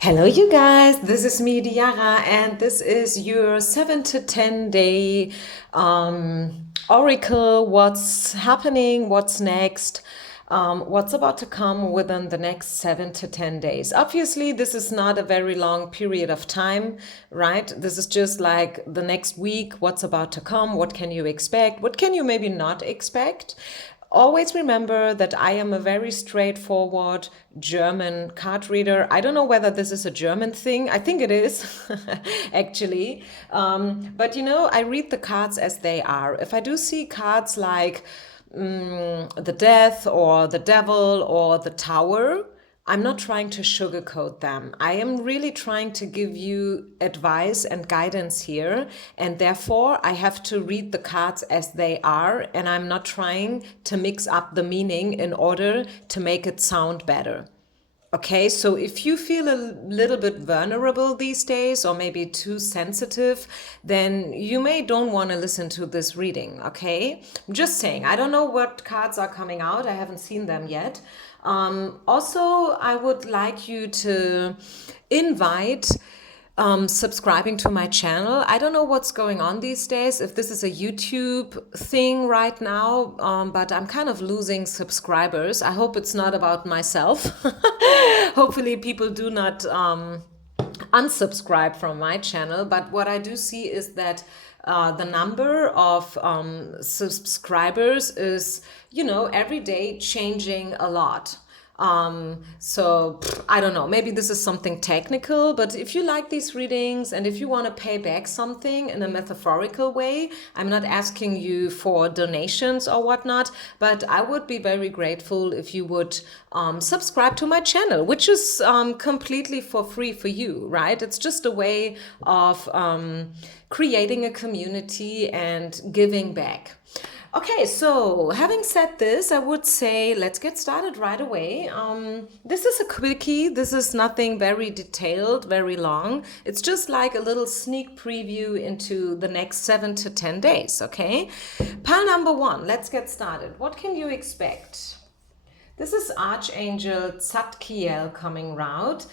Hello, you guys. This is me, Diara, and this is your 7 to 10 day oracle. What's happening? What's next? What's about to come within the next 7 to 10 days? Obviously, this is not a very long period of time, right? This is just like the next week. What's about to come? What can you expect? What can you maybe not expect? Always remember that I am a very straightforward German card reader. I don't know whether this is a German thing. I think it is, actually. But I read the cards as they are. If I do see cards like the death or the devil or the tower, I'm not trying to sugarcoat them. I am really trying to give you advice and guidance here. And therefore, I have to read the cards as they are. And I'm not trying to mix up the meaning in order to make it sound better. Okay, so if you feel a little bit vulnerable these days or maybe too sensitive, then you may don't want to listen to this reading, okay? I'm just saying, I don't know what cards are coming out. I haven't seen them yet. Also, I would like you to invite subscribing to my channel. I don't know what's going on these days, if this is a YouTube thing right now, but I'm kind of losing subscribers. I hope it's not about myself. Hopefully, people do not unsubscribe from my channel. But what I do see is that the number of subscribers is, every day changing a lot. I don't know, maybe this is something technical, but if you like these readings and if you want to pay back something in a metaphorical way, I'm not asking you for donations or whatnot, but I would be very grateful if you would subscribe to my channel, which is completely for free for you, right? It's just a way of creating a community and giving back. Okay, so having said this, I would say let's get started right away. This is a quickie. This is nothing very detailed, very long. It's just like a little sneak preview into the next 7 to 10 days, okay? Pile number one, let's get started. What can you expect? This is Archangel Tzadkiel coming round.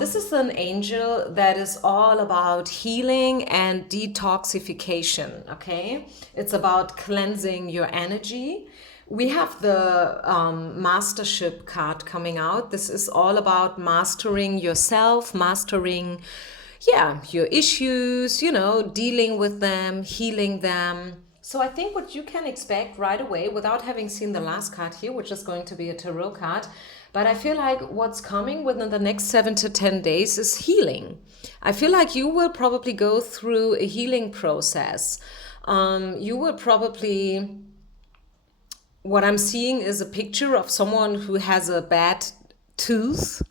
This is an angel that is all about healing and detoxification, okay? It's about cleansing your energy. We have the Mastership card coming out. This is all about mastering yourself, mastering, your issues, dealing with them, healing them. So I think what you can expect right away without having seen the last card here, which is going to be a tarot card, but I feel like what's coming within the next 7 to 10 days is healing. I feel like you will probably go through a healing process. You will probably, what I'm seeing is a picture of someone who has a bad tooth,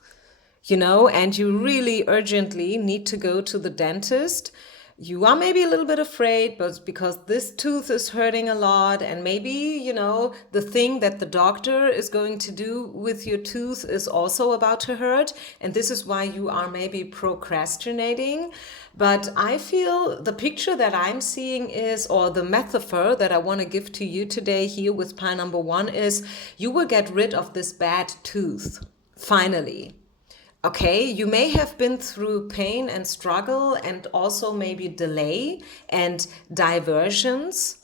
and you really urgently need to go to the dentist. You are maybe a little bit afraid, but because this tooth is hurting a lot, and maybe, the thing that the doctor is going to do with your tooth is also about to hurt, and this is why you are maybe procrastinating. But I feel the picture that I'm seeing is, or the metaphor that I want to give to you today here with pile number one is, you will get rid of this bad tooth, finally. Okay, you may have been through pain and struggle and also maybe delay and diversions.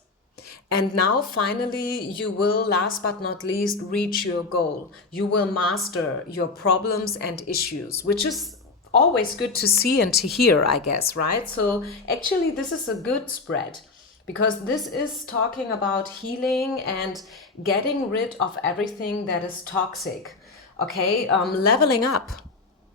And now finally you will, last but not least, reach your goal. You will master your problems and issues, which is always good to see and to hear, I guess, right? So actually this is a good spread because this is talking about healing and getting rid of everything that is toxic. Okay, leveling up.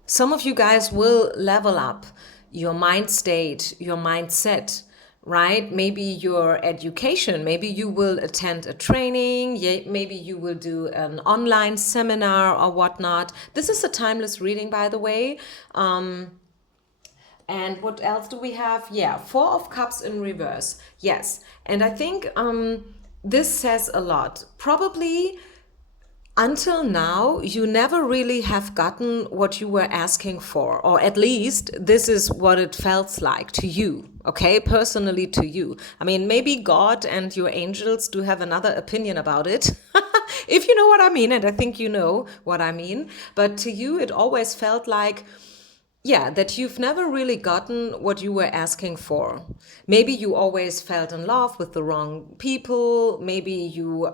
Some of you guys will level up your mind state, your mindset, right? Maybe your education, maybe you will attend a training, maybe you will do an online seminar or whatnot. This is a timeless reading, by the way. And what else do we have? Yeah, Four of Cups in reverse. Yes. And I think this says a lot. Probably until now, you never really have gotten what you were asking for, or at least this is what it felt like to you, okay? Personally to you. I mean, maybe God and your angels do have another opinion about it, if you know what I mean, and I think you know what I mean. But to you, it always felt like yeah, that you've never really gotten what you were asking for. Maybe you always felt in love with the wrong people. Maybe you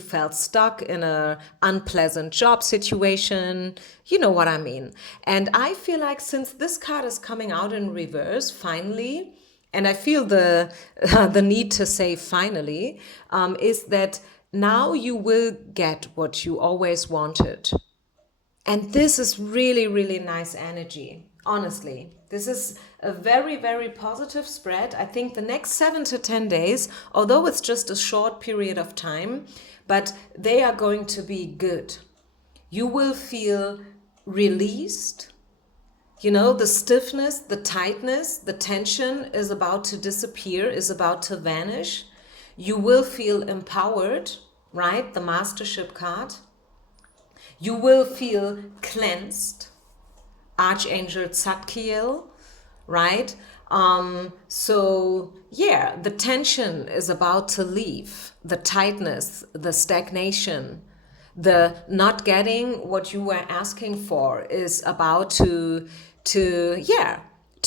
felt stuck in a unpleasant job situation. You know what I mean. And I feel like since this card is coming out in reverse, finally, and I feel the the need to say finally, is that now you will get what you always wanted. And this is really, really nice energy. Honestly, this is a very, very positive spread. I think the next 7 to 10 days, although it's just a short period of time, but they are going to be good. You will feel released. You know, the stiffness, the tightness, the tension is about to disappear, is about to vanish. You will feel empowered, right? The Mastership card. You will feel cleansed, Archangel Zadkiel, right? So yeah, the tension is about to leave, the tightness, the stagnation, the not getting what you were asking for is about to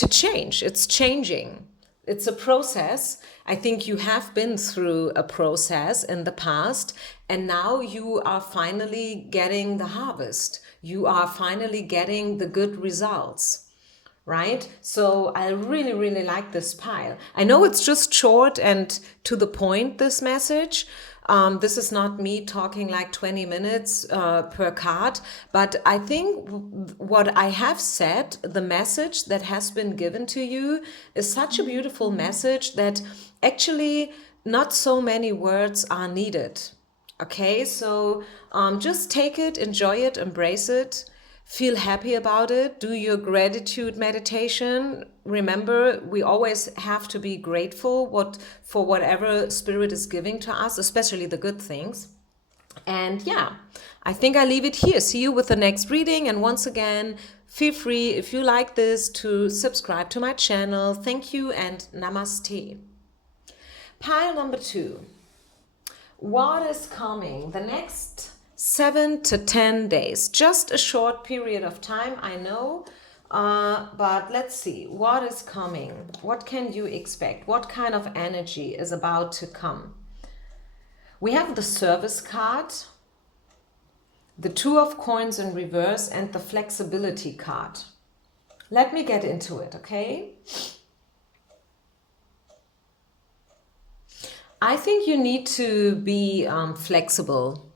change. It's changing. It's a process. I think you have been through a process in the past, and now you are finally getting the harvest. You are finally getting the good results, right? So I really, really like this pile. I know it's just short and to the point, this message. This is not me talking like 20 minutes per card, but I think what I have said, the message that has been given to you is such a beautiful message that actually not so many words are needed. Okay, so just take it, enjoy it, embrace it, feel happy about it, do your gratitude meditation. Remember, we always have to be grateful for whatever spirit is giving to us, especially the good things. And yeah, I think I leave it here. See you with the next reading. And once again, feel free, if you like this, to subscribe to my channel. Thank you and namaste. Pile number 2. What is coming the next 7 to 10 days? Just a short period of time, I know, but let's see what is coming. What can you expect? What kind of energy is about to come? We have the Service card, the Two of Coins in reverse, and the Flexibility card. Let me get into it, okay? I think you need to be flexible.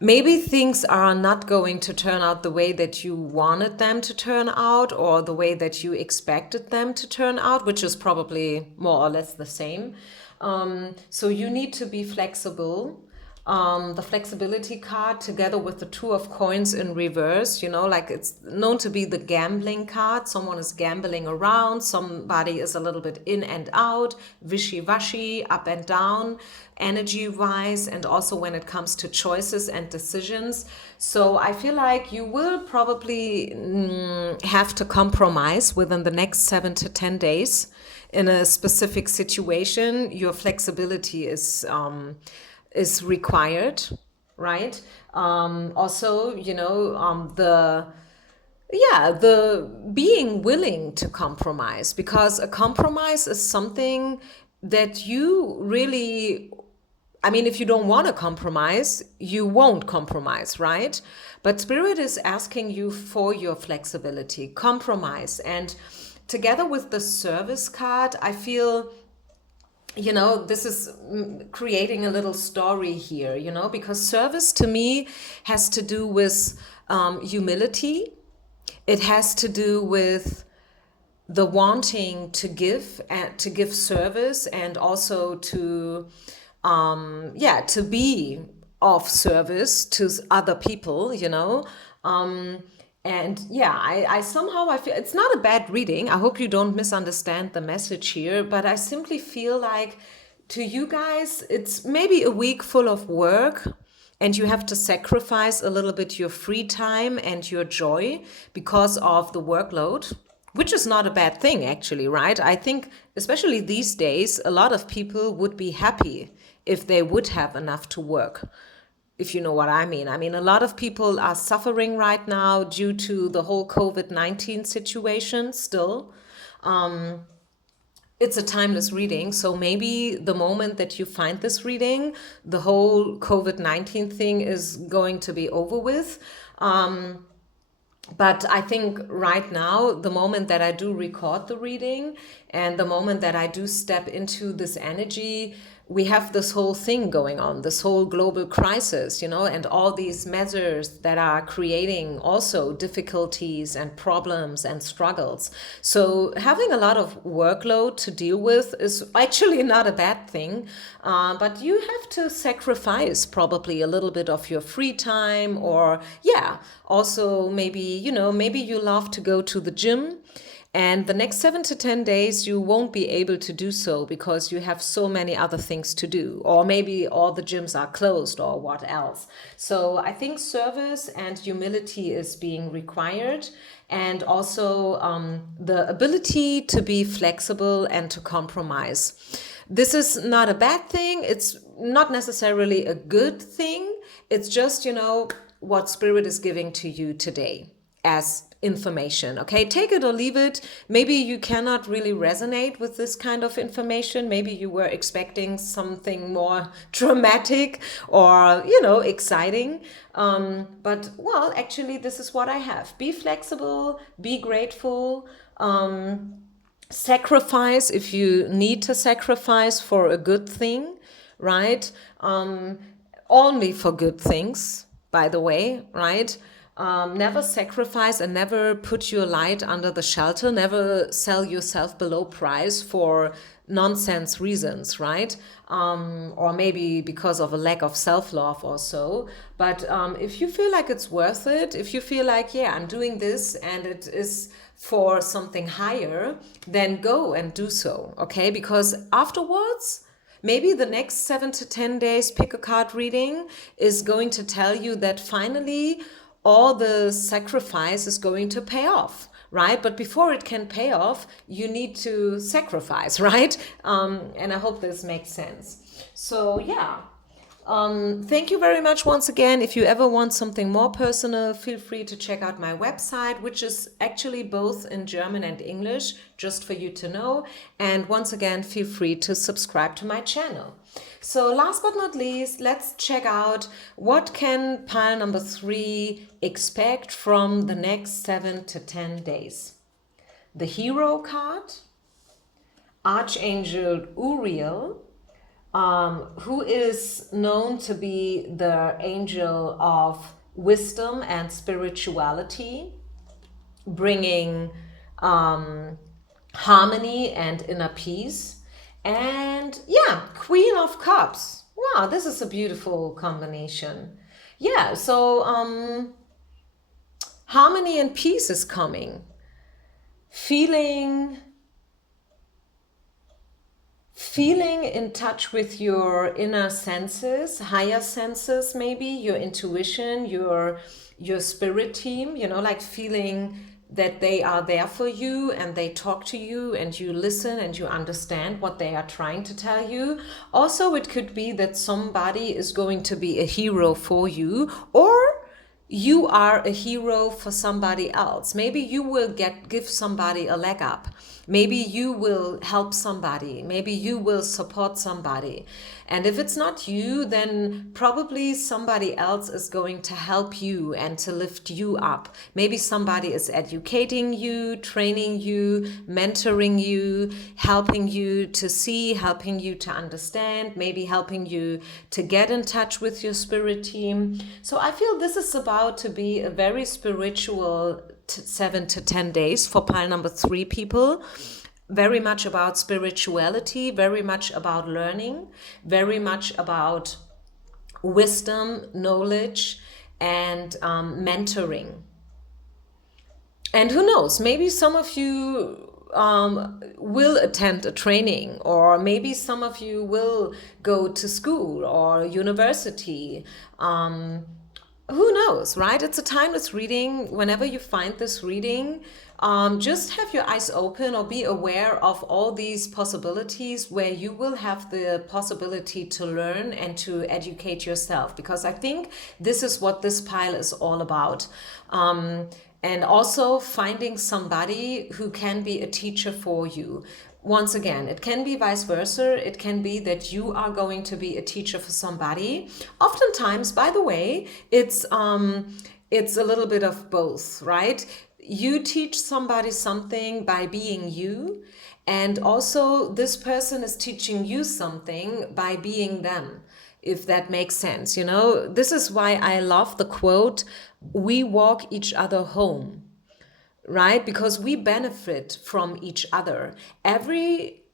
Maybe things are not going to turn out the way that you wanted them to turn out or the way that you expected them to turn out, which is probably more or less the same. So you need to be flexible. The Flexibility card together with the Two of Coins in reverse, you know, like it's known to be the gambling card. Someone is gambling around, somebody is a little bit in and out, wishy-washy, up and down, energy-wise, and also when it comes to choices and decisions. So I feel like you will probably have to compromise within the next 7 to 10 days in a specific situation. Your flexibility is required, right? Also, you know, the being willing to compromise, because a compromise is something that you really, I mean, if you don't want to compromise, you won't compromise, right? But Spirit is asking you for your flexibility, compromise. And together with the Service card, I feel, you know, this is creating a little story here, you know, because service to me has to do with humility. It has to do with the wanting to give and to give service, and also to to be of service to other people, you know. And yeah, I somehow I feel it's not a bad reading. I hope you don't misunderstand the message here, but I simply feel like to you guys, it's maybe a week full of work and you have to sacrifice a little bit your free time and your joy because of the workload, which is not a bad thing actually, right? I think especially these days, a lot of people would be happy if they would have enough to work. if you know what I mean. I mean, a lot of people are suffering right now due to the whole COVID-19 situation still. It's a timeless reading. So maybe the moment that you find this reading, the whole COVID-19 thing is going to be over with. But I think right now, the moment that I do record the reading and the moment that I do step into this energy, we have this whole thing going on, this whole global crisis, and all these measures that are creating also difficulties and problems and struggles. So having a lot of workload to deal with is actually not a bad thing, but you have to sacrifice probably a little bit of your free time, or yeah, also maybe you love to go to the gym. And the next 7 to 10 days, you won't be able to do so because you have so many other things to do. Or maybe all the gyms are closed or what else. So I think service and humility is being required. And also the ability to be flexible and to compromise. This is not a bad thing. It's not necessarily a good thing. It's just, what Spirit is giving to you today as information. Okay, take it or leave it. Maybe you cannot really resonate with this kind of information. Maybe you were expecting something more dramatic or exciting. But well, actually, this is what I have. Be flexible, be grateful, sacrifice if you need to sacrifice for a good thing, right? Only for good things, by the way, right? Never sacrifice and never put your light under the shelter. Never sell yourself below price for nonsense reasons, right? Or maybe because of a lack of self-love or so. But if you feel like it's worth it, if you feel like, yeah, I'm doing this and it is for something higher, then go and do so, okay? Because afterwards, maybe the next 7 to 10 days pick a card reading is going to tell you that finally all the sacrifice is going to pay off, right? But before it can pay off, you need to sacrifice, right? And I hope this makes sense. So yeah, thank you very much once again. If you ever want something more personal, feel free to check out my website, which is actually both in German and English, just for you to know. And once again, feel free to subscribe to my channel. So last but not least, let's check out what can pile number 3 expect from the next 7 to 10 days. The Hero card, Archangel Uriel, who is known to be the angel of wisdom and spirituality, bringing harmony and inner peace. And yeah, Queen of Cups. Wow, this is a beautiful combination. Yeah, so harmony and peace is coming. Feeling in touch with your inner senses, higher senses, maybe your intuition, your spirit team, like feeling that they are there for you and they talk to you and you listen and you understand what they are trying to tell you. Also, it could be that somebody is going to be a hero for you, or you are a hero for somebody else. Maybe you will give somebody a leg up. Maybe you will help somebody. Maybe you will support somebody. And if it's not you, then probably somebody else is going to help you and to lift you up. Maybe somebody is educating you, training you, mentoring you, helping you to see, helping you to understand, maybe helping you to get in touch with your spirit team. So I feel this is about to be a very spiritual 7 to 10 days for pile number 3 people. Very much about spirituality, very much about learning, very much about wisdom, knowledge, and mentoring. And who knows, maybe some of you will attend a training, or maybe some of you will go to school or university. Who knows, right? It's a timeless reading. Whenever you find this reading, just have your eyes open or be aware of all these possibilities where you will have the possibility to learn and to educate yourself. Because I think this is what this pile is all about. And also finding somebody who can be a teacher for you. Once again, it can be vice versa. It can be that you are going to be a teacher for somebody. Oftentimes, by the way, it's a little bit of both, right? You teach somebody something by being you, and also this person is teaching you something by being them, if that makes sense. You know, this is why I love the quote, "We walk each other home." Right? Because we benefit from each other. Every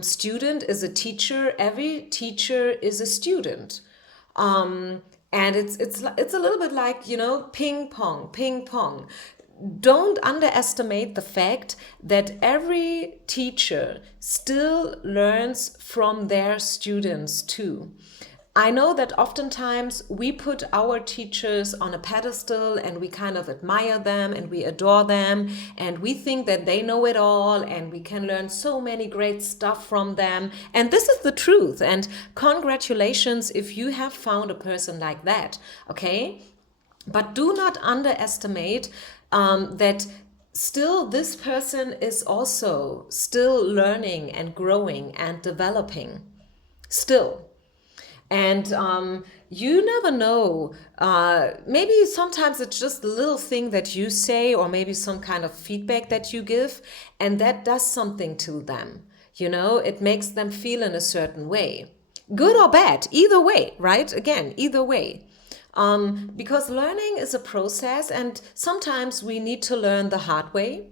student is a teacher. Every teacher is a student. And it's a little bit like, you know, ping pong, ping pong. Don't underestimate the fact that every teacher still learns from their students too. I know that oftentimes we put our teachers on a pedestal and we kind of admire them and we adore them and we think that they know it all and we can learn so many great stuff from them. And this is the truth. And congratulations if you have found a person like that, okay? But do not underestimate that still this person is also still learning and growing and developing. Still. And you never know. Maybe sometimes it's just a little thing that you say, or maybe some kind of feedback that you give, and that does something to them. You know, it makes them feel in a certain way. Good or bad, either way, right? Again, either way. Because learning is a process, and sometimes we need to learn the hard way.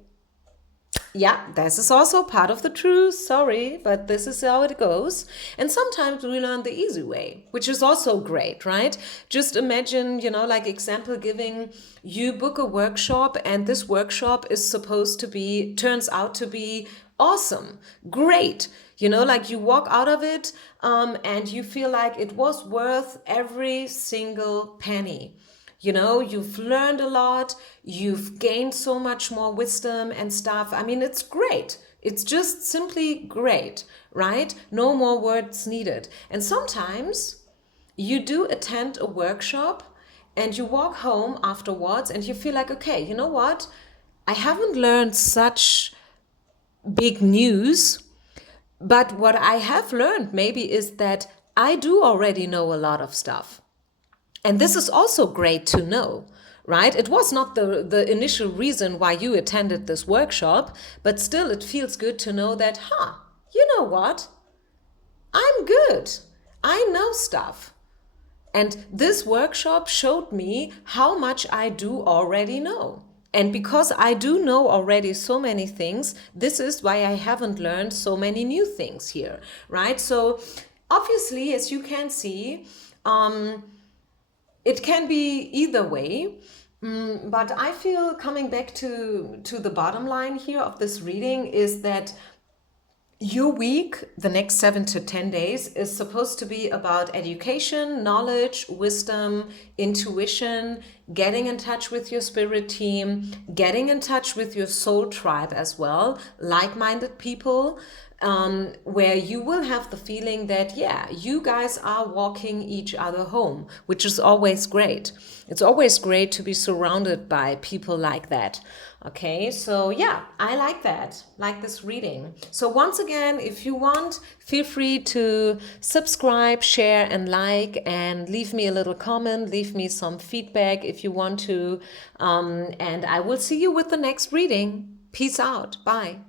Yeah, this is also part of the truth. Sorry, but this is how it goes. And sometimes we learn the easy way, which is also great, right? Just imagine, you know, like example giving, you book a workshop and this workshop is supposed to be, turns out to be awesome, great. You know, like you walk out of it and you feel like it was worth every single penny. You know, you've learned a lot, you've gained so much more wisdom and stuff. I mean, it's great. It's just simply great, right? No more words needed. And sometimes you do attend a workshop and you walk home afterwards and you feel like, okay, you know what? I haven't learned such big news, but what I have learned maybe is that I do already know a lot of stuff. And this is also great to know, right? It was not the initial reason why you attended this workshop, but still it feels good to know that, you know what? I'm good. I know stuff. And this workshop showed me how much I do already know. And because I do know already so many things, this is why I haven't learned so many new things here, right? So obviously, as you can see, it can be either way, but I feel coming back to the bottom line here of this reading is that your week, the next 7 to 10 days, is supposed to be about education, knowledge, wisdom, intuition, getting in touch with your spirit team, getting in touch with your soul tribe as well, like-minded people, where you will have the feeling that, yeah, you guys are walking each other home, which is always great. It's always great to be surrounded by people like that. Okay, so yeah, I like that, like this reading. So once again, if you want, feel free to subscribe, share, and like, and leave me a little comment, leave me some feedback if you want to. And I will see you with the next reading. Peace out. Bye.